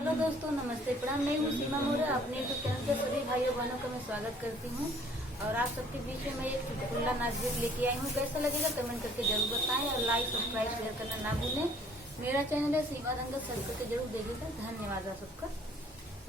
Hello दोस्तों, नमस्ते, प्रणाम। मैं हूँ सीमा मोरे। अपने यूट्यूब चैनल के सभी भाइयों बहनों का मैं स्वागत करती हूँ। और आप सबके बीच में मैं एक चुटकुला नाच गीत लेके आई हूँ। कैसा लगेगा कमेंट करके जरूर बताएं और लाइक सब्सक्राइब शेयर करना ना भूलें। मेरा चैनल है सीमा रंगत, सर्च करके जरूर देखिएगा। धन्यवाद आप सबका।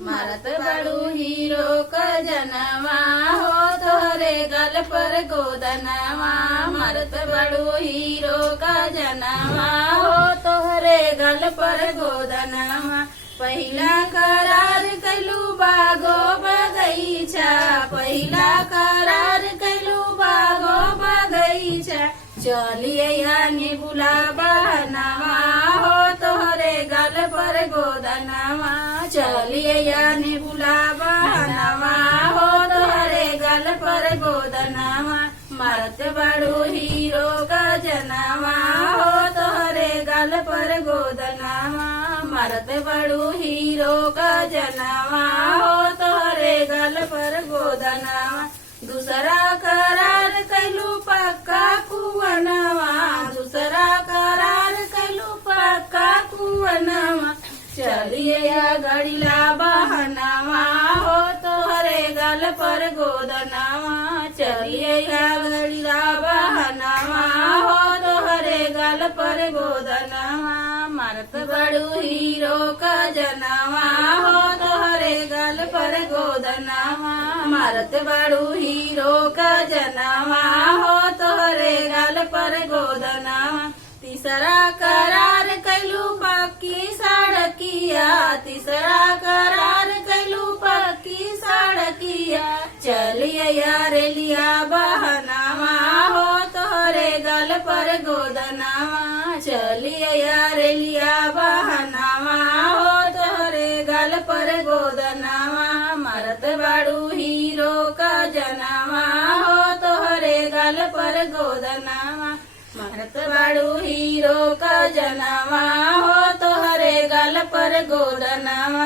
मारत बड़ू हीरो का जनवा हो तोहरे गल पर गोदनवा। मारत बड़ू हीरो का जनवा हो तोहरे गल पर गोदनवा। पहिला करार कैलू बागो बगैचा। पहिला करार कैलू बागो बगैचा। चलिए यानी बुलावा नवा हो तोहरे गल पर गोदनवा। चलिए यानी बुलावा नवा हो तोहरे गल पर गोदनवा। मारत बड़ू हीरो का जनवा हो तोहरे गल पर गोदनवा। मारत बड़ू हीरो का जनवा हो तोहरे गल पर गोदनवा। दूसरा करार कैलू पक्का कुवनवा। दूसरा करार कैलू पक्का कुवनवा। चलिए या गड़िला बहनवा हो तोहरे गल पर गोदनवा। चलिए या गड़िला बहनवा हो तोहरे गल पर गोदनवा। मारत बड़ू हीरो का जनवा हो तोहरे गल पर गोदनवा। मारत बड़ू हीरो का जनवा हो तोहरे गल पर गोदनवा। तीसरा करार कैलू पक्की सड़किया। तीसरा करार कैलू पक्की सड़किया। चलिए यार लिया बहनवा हो तोहरे गल पर गोदनवा। चलिए यार लिया बहनवा हो तोहरे गल पर गोदनवा। मारत बड़ू हीरो का जनवा हो तोहरे गल पर गोदनवा। मारत बड़ू हीरो का जनवा हो तोहरे गल पर गोदनवा।